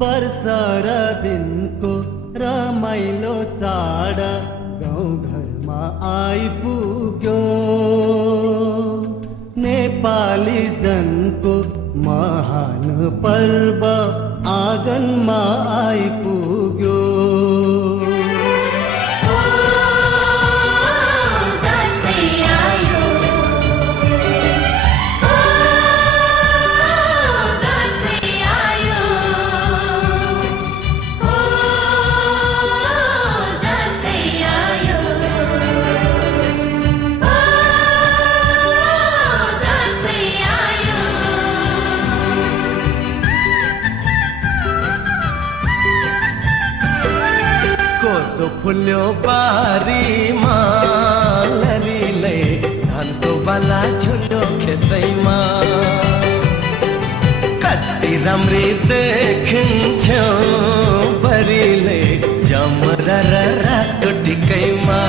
बरसारा दिनको रमाइलो चाड गाउँ घरमा आइपुग्यो। नेपाली जनको महान पर्व आँगनमा आइपुग्यो। फुल्यो बारीमा लरीले धानको बाला झुल्यो खेतैमा। कति राम्री देखिन्थ्यो बरीले जमरा र रातो टिकैमा।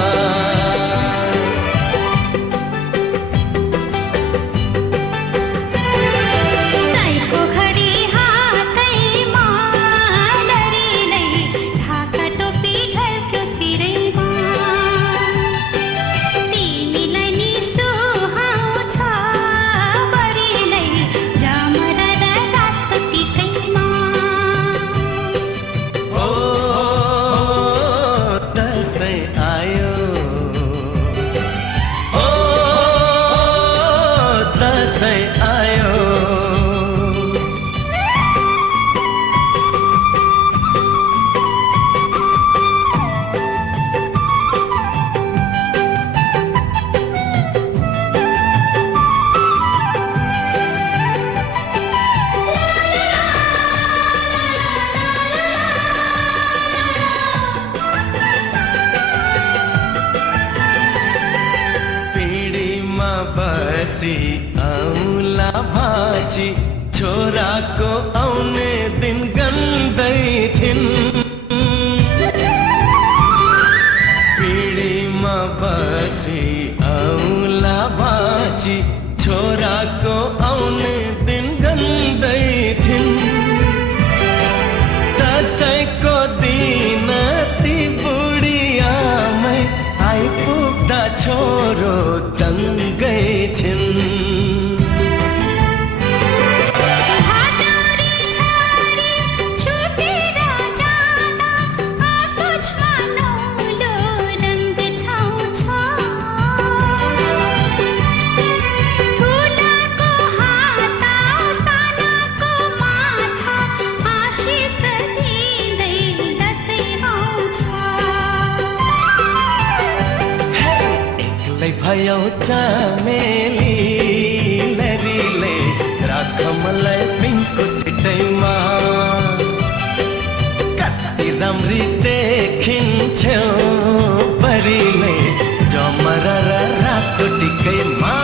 औला भाजी छोराको आउने दिन गन्दै थिइन्। पिँढीमा बसी औला भाजी छोराको आउने दिन गन्दै थिइन्। दसैँको दिन ती बुढी आमै आइपुग्दा छोरो दङ्गै छिन्। भयो चमेली लरीले राख मलाई पिङको सिटैमा। कति राम्री देखिन्थ्यो बरीले जमरा र रातो टिकैमा।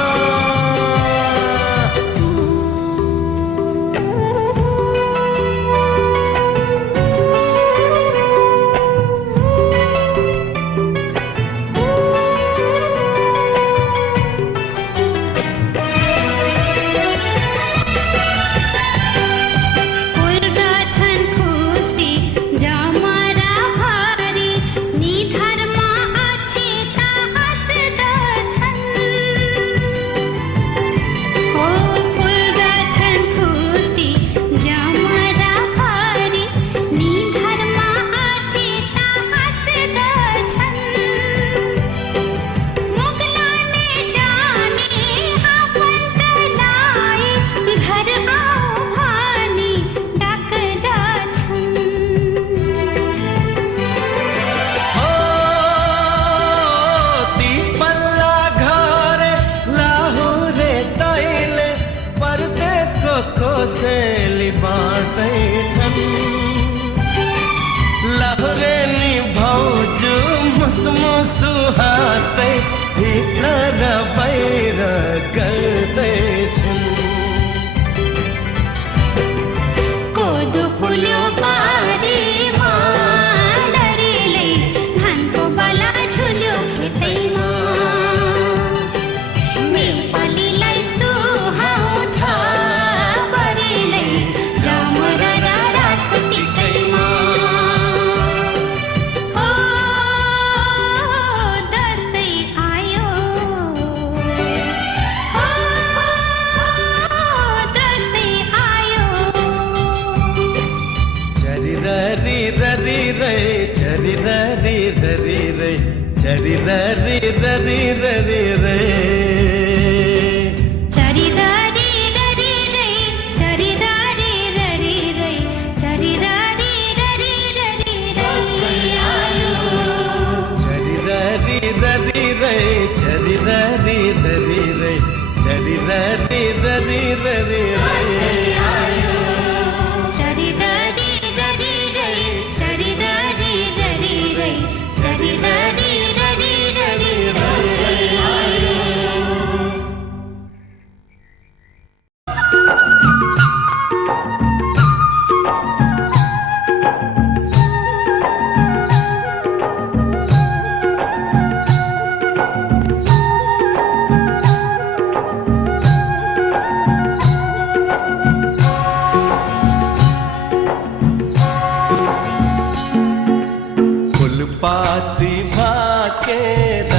पाती भाकेर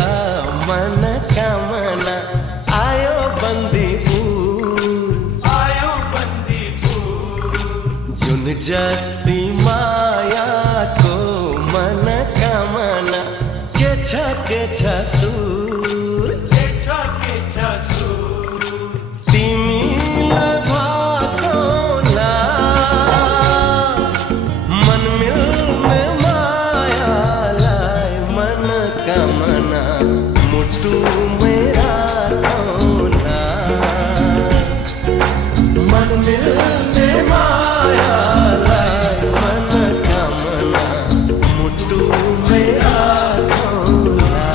मनोकामना आयो बन्दीपुर जुन जस्ती मायाको मनोकामना के छ सुर तिमीलाई भाकोला मन मिल्ने मायालाई मनोकामना मुटुमै राखौँला मन मिल्ने मायालाई मनोकामना मुटुमै राखौँला।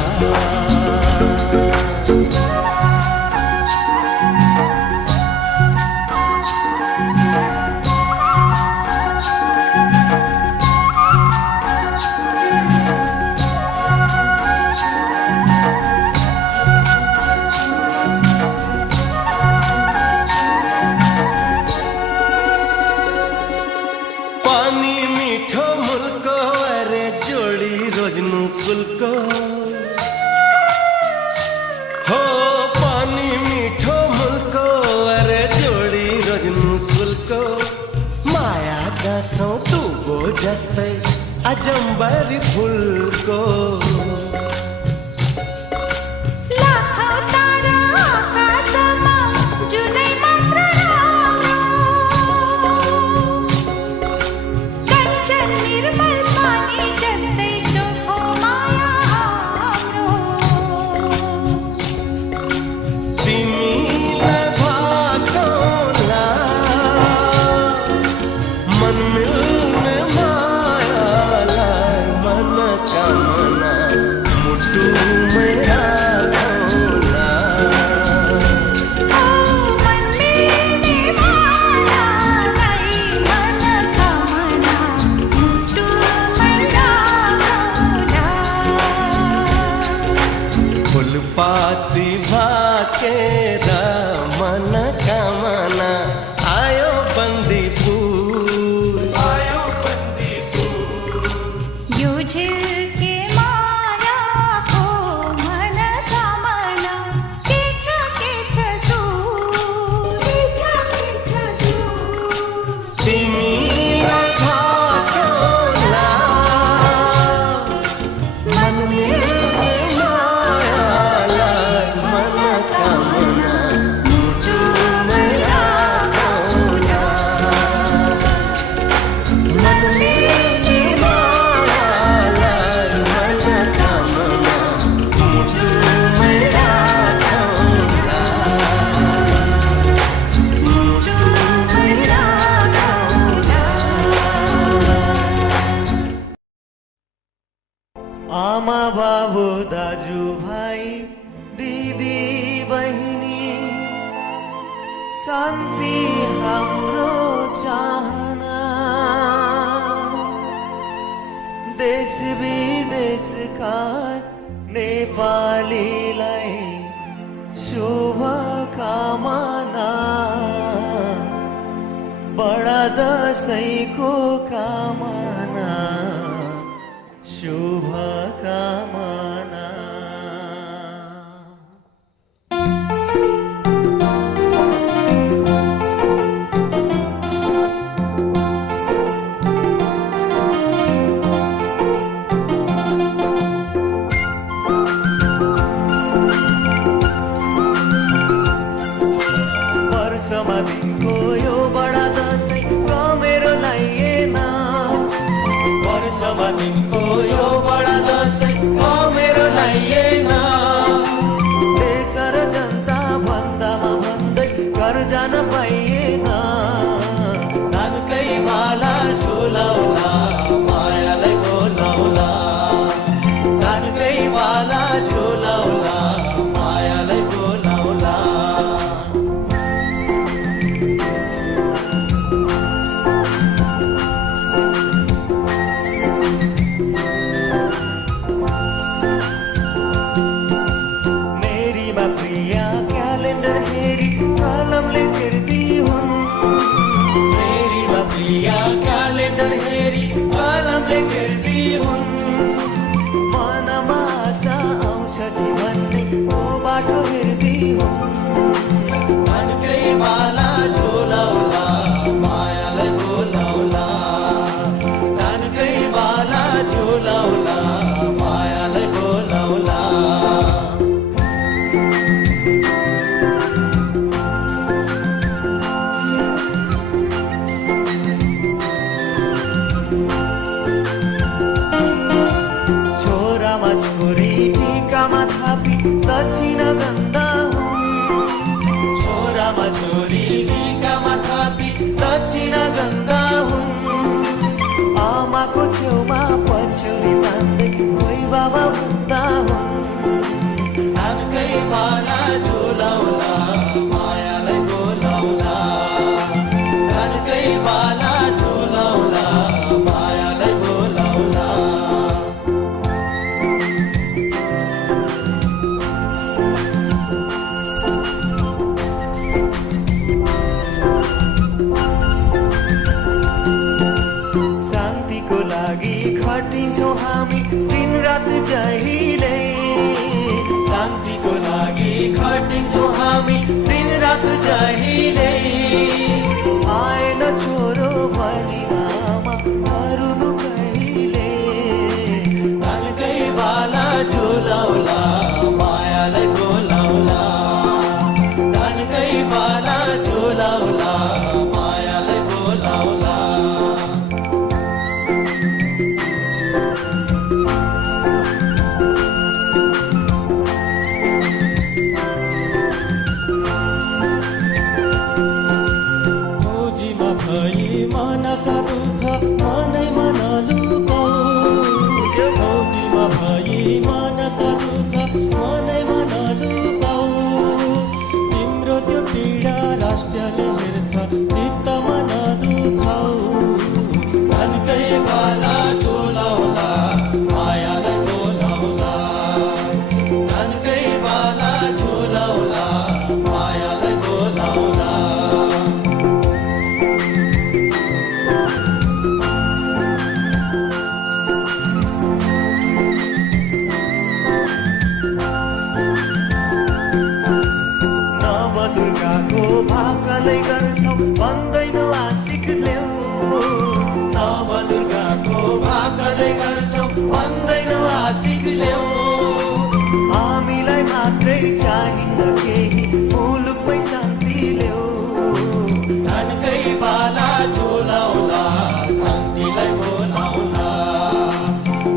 पानी मिठो मुल्को अरे जोडी रोज्नु कुलको हो पानी मिठो मुल्को अरे जोडी रोज्नु कुलको माया गाँसौँ तुगो जस्तै अजम्बरी फुलको पाती भाकेर मनोकामना आयो बन्दीपुर यो झिल्के मायाको मनोकामना के छ सुर तिमीलाई भाकोला मन मिल्ने आमा बाबु दाजु भाइ दिदी बहिनी शान्ति हाम्रो चाहना देश विदेशका नेपालीलाई शुभकामना बडा दशैँको कामना शुभकामना। वर्षमा दिनको यो बडा दशैँ मेरो लाइएन वर्षमा दिनको यो बडा दशैँ मेरो लाइएन देश र जनता भन्दामा भन्दै घर जान पाइएन नानकै माला झुलाउला मायालाई बोलाउला नानकै माला झुलाउला मायालाई बोलाउला बिर्छ चित्तमा नदुखाऊ धनकै बाला झुलाउला मायालाई बोलाउला धनकै बाला झुलाउला मायालाई बोलाउला नवदुर्गाको भाकलै गर्छौ भन्दैन आशिक ल्याउ नवदुर्गाको भाकलै गर्छौ भन्दैन आशिक ल्याउ हामीलाई मात्रै चाहिन्छ केही मुलुकमै शान्ति ल्याउ धनकै बाला झुलाउला शान्तिलाई बोलाउला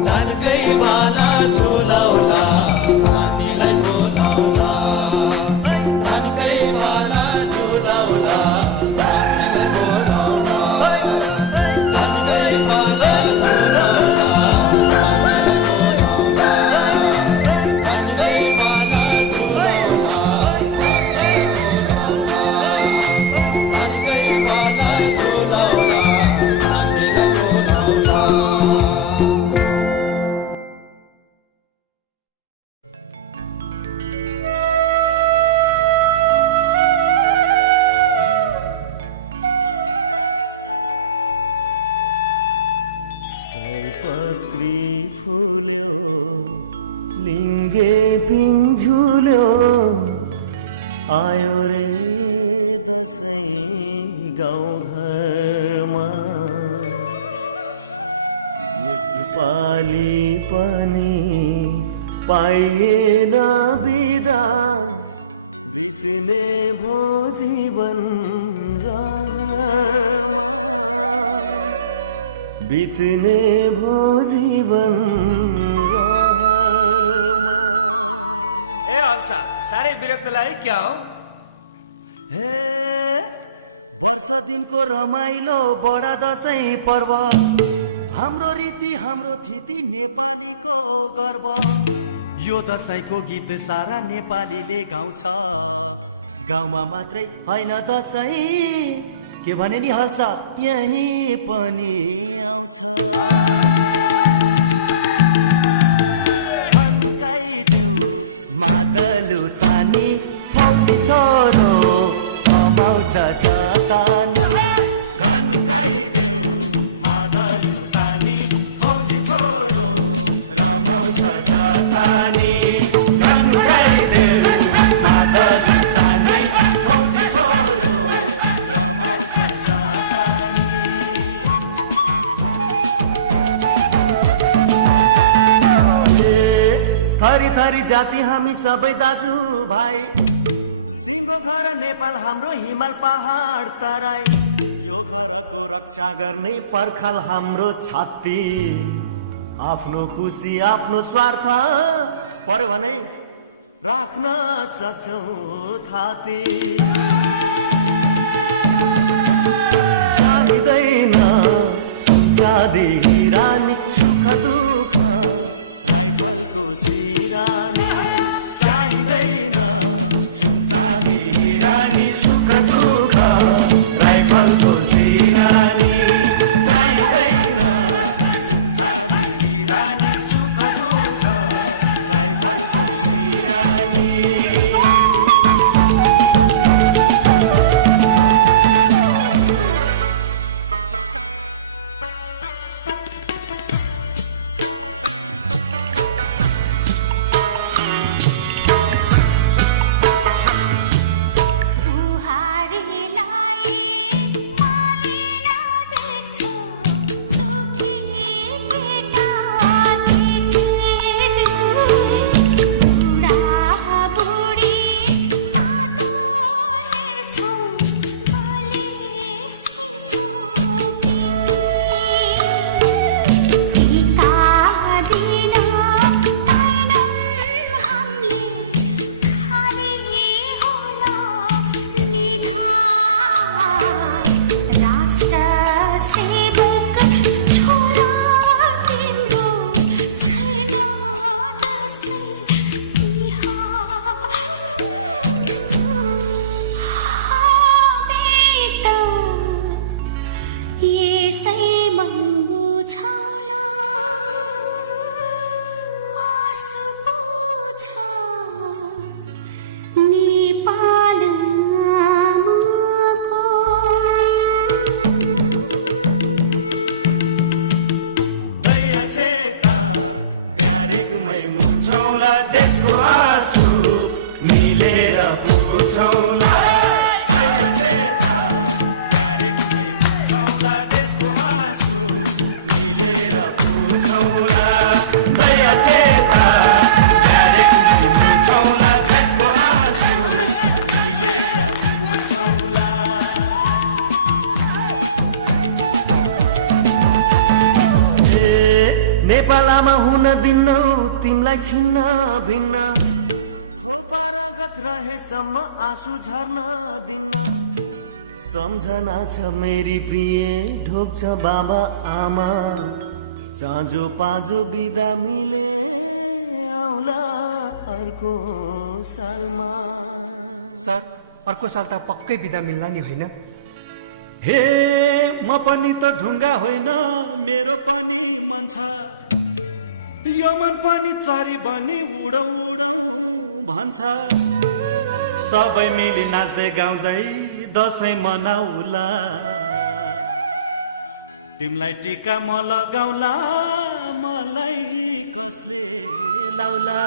धनकै बाला झुलाउला शान्तिलाई बोलाउला धनकै बाला झुलाउला शान्तिलाई बोलाउला धनकै बाला झुलाउला शान्तिलाई बोलाउला धनकै बाला झुलाउला शान्तिलाई बोलाउला धनकै बाला झुलाउला शान्तिलाई बोलाउला सयपत्री फुल्यो लिङ्गे पिञ्झुल्यो आयो रे गाउँघरमा यसपालि पनि पाइएन बिदा बित्ने भो जीवन बित्ने भो जीवन ए अच्छा साह्रै विरक्त लाग्यो क्या हो हे दिनको रमाइलो बडा दसैँ पर्व हाम्रो रीति हाम्रो थिति नेपालको गर्व यो दसैँको गीत सारा नेपालीले गाउँछ गाउँमा मात्रै होइन दसैँ के भने नि हल्छ यहीँ पनि मादलु तानी फौजी छोरो कमाउँछ जतान थरी थरी जाति हामी सबै दाजु भाइ सिङ्गो घर नेपाल हाम्रो हिमाल पहाड तराई यो घरको रक्षा गर्ने पर्खाल हाम्रो छाती आफ्नो खुसी आफ्नो स्वार्थ पर्यो भने राख्न सक्छौ थाती चाहिँदैन सम्झादी रानी सुख दुःख सुख दुःख राइफलको सिरानी चाहिँदैन सुख दुःख सिरानी नेपालमा हुन दिन्न तिमीलाई छिन्न भिन्न रहेसम्म आँसु झर्न सम्झना छ मेरी प्रिय ढोक्छ बाबा आमा चाँजो पाँजो बिदा मिले आउला अर्को सालमा। सर अर्को साल त पक्कै बिदा मिल्ला नि होइन? हे म पनि त ढुङ्गा होइन मेरो पनि मन छ यो मन पनि चरी बनी उडौ भन्छ सबै मिली नाच्दै गाउँदै दसैँ मनाउला तिमीलाई टिका म लगाउला मलाई लाउला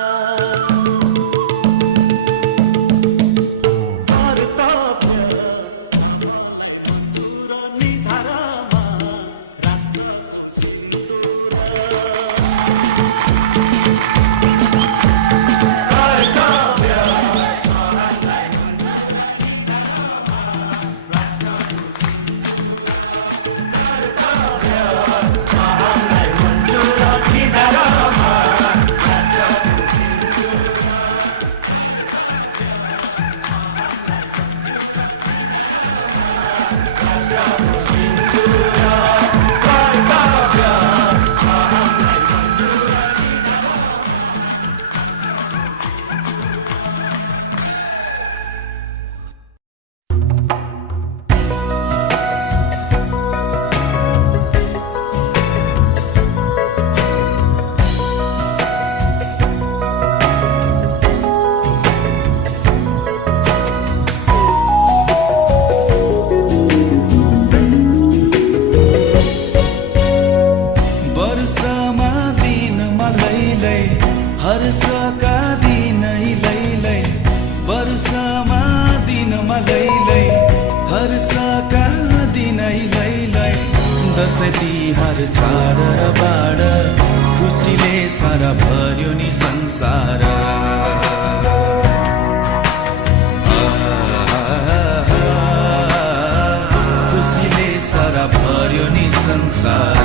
दसैँ तिहार चाड र बाड खुसीले सारा भर्यो नि संसार खुसीले सारा भर्यो नि संसार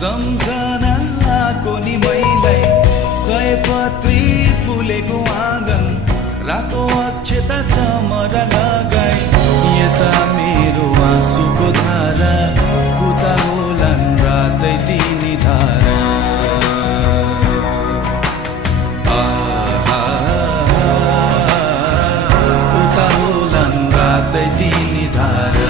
सम्झनाको नि मैलाई सयपत्री फुलेको आँगन रातो अक्षता चमरा लगाई यता मेरो आँसुको धारा उता होलान् रातै तिनी धारा उता होलान् रातै तिनी धारा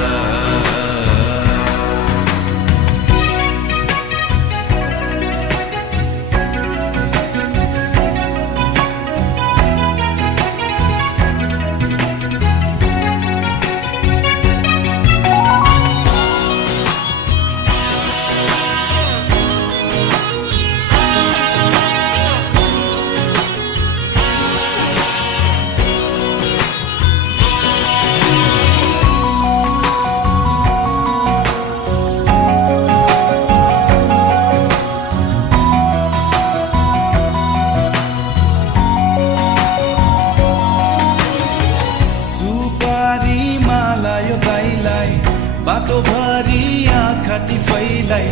बाटोभरि आँखा फैलाई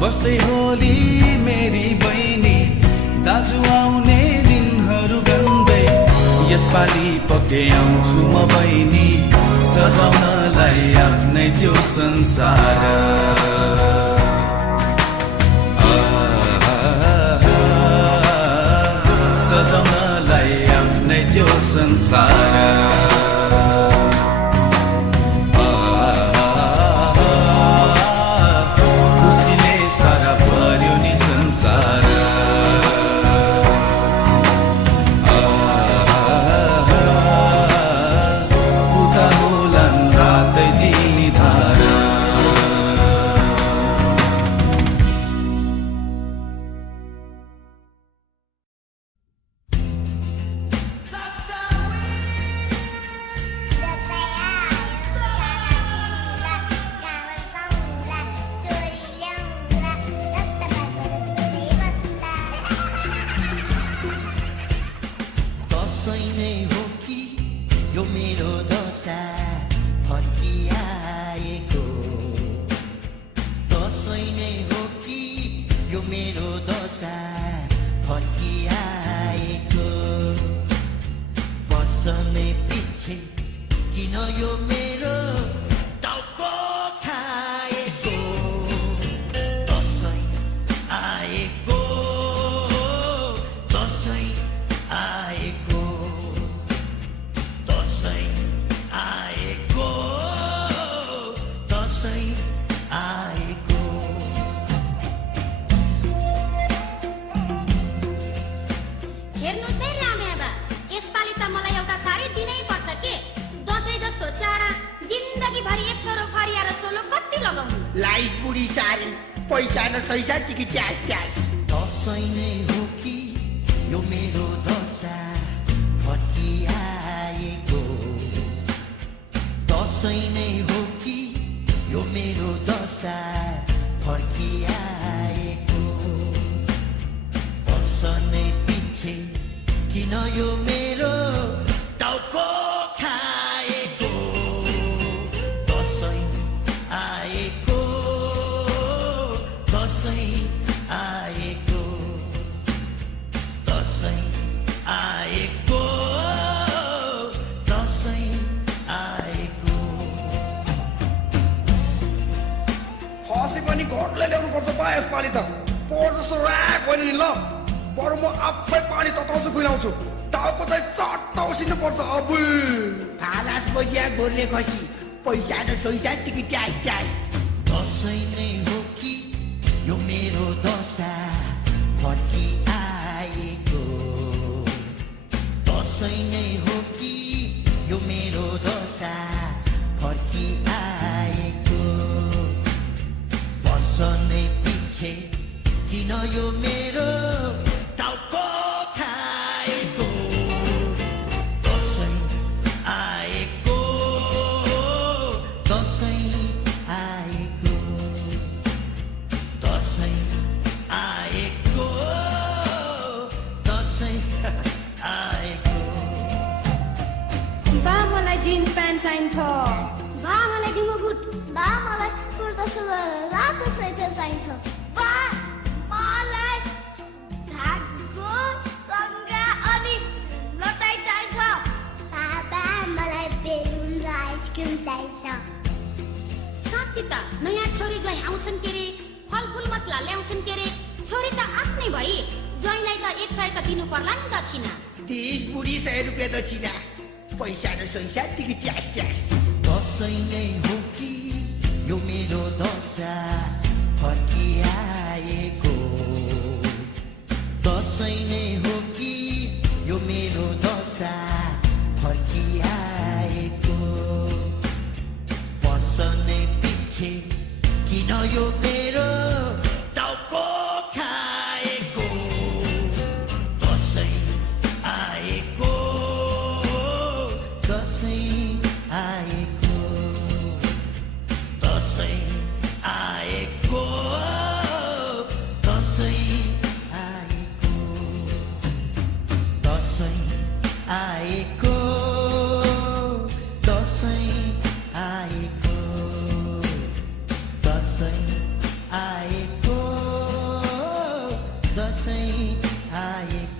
बस्दै होली मेरी बहिनी दाजु आउने दिनहरू गन्दै यसपालि पक्कै आउँछु म बहिनी सजाउनलाई आफ्नै त्यो संसार सजाउनलाई आफ्नै त्यो संसार दसैँ नै हो कि यो मेरो दशा फर्किआएको दसैँ नै हो कि यो मेरो दशा फर्किआएको वर्ष नै पछि किन यो मेरो टाउको खाएको दसैँ आएको दसैँ आएको दसैँ आएको दसैँ आएको हेर्नुहोस् है रामेबा, यसपालि त मलाई एउटा साडी दिनै पर्छ के। दसैँ जस्तो चाडा जिन्दगीभरि एक सरो फरिया र चोलो कति लगाउनु। लाइस बुढी सारी पैसा न सैसा टिकी ट्यास ट्यास दसैँ नै हो कि यो मेरो दशा फर्किआएको दसैँ नै हो कि यो मेरो दशा फर्किआएको वर्ष नै पछि किन यो मेरो टाउको खाएको दसैँ आएको दसैँ आएको दसैँ आएको दसैँ आएको खसी पनि घरले ल्याउनु पर्छ बा यसपालि त पोहोर जस्तो ऱ्याक होइन नि ल बरु म आफै पानी तताउँछु खुलाउँछु टाउको चाहिँ चट्ट उसिन्नु पर्छ अब फालास बजिया गोर्ले खसी पैसा र सैसा टिकी ट्यास ट्यास दसैँ नै हो कि यो मेरो दशा फर्किआएको दसैँ नै हो कि यो मेरो दशा फर्किआएको वर्ष नै पछि किन यो मेरो टाउको खाएको दसैँ आएको दसैँ आएको दसैँ आएको दसैँ आएको बा मलाई जिन्स प्यान्ट चाहिन्छ। बा मलाई डिङ्गो बुट। बा मलाई कुर्ता सुरुवाल रातो स्वेटर चाहिन्छ। बा मलाई धागो चङ्गा अनि लटाई चाहिन्छ। बाबा मलाई बेलुन र आइसक्रिम चाहिन्छ। साँच्ची त नयाँ छोरी ज्वाइँ आउँछन् के रे, फलफुल मसला ल्याउँछन् के रे। छोरी त आफ्नै भई ज्वाइँलाई त 100 त दिनु पर्ला नि दक्षिणा। 30 बुढी 100 रुपियाँ दक्षिणा पैसा र सैसा टिकी ट्यास ट्यास दसैँ नै हो कि यो मेरो दशा फर्किआएको दसैँ नै हो कि यो मेरो दशा फर्किआएको वर्ष नै पछि किन यो मेरो टाउको खाएको दसैँ आएको दसैँ आएको दसैँ आएको दसैँ आएको दसैँ आएको दसैँ आएको दसैँ आएको दसैँ आएको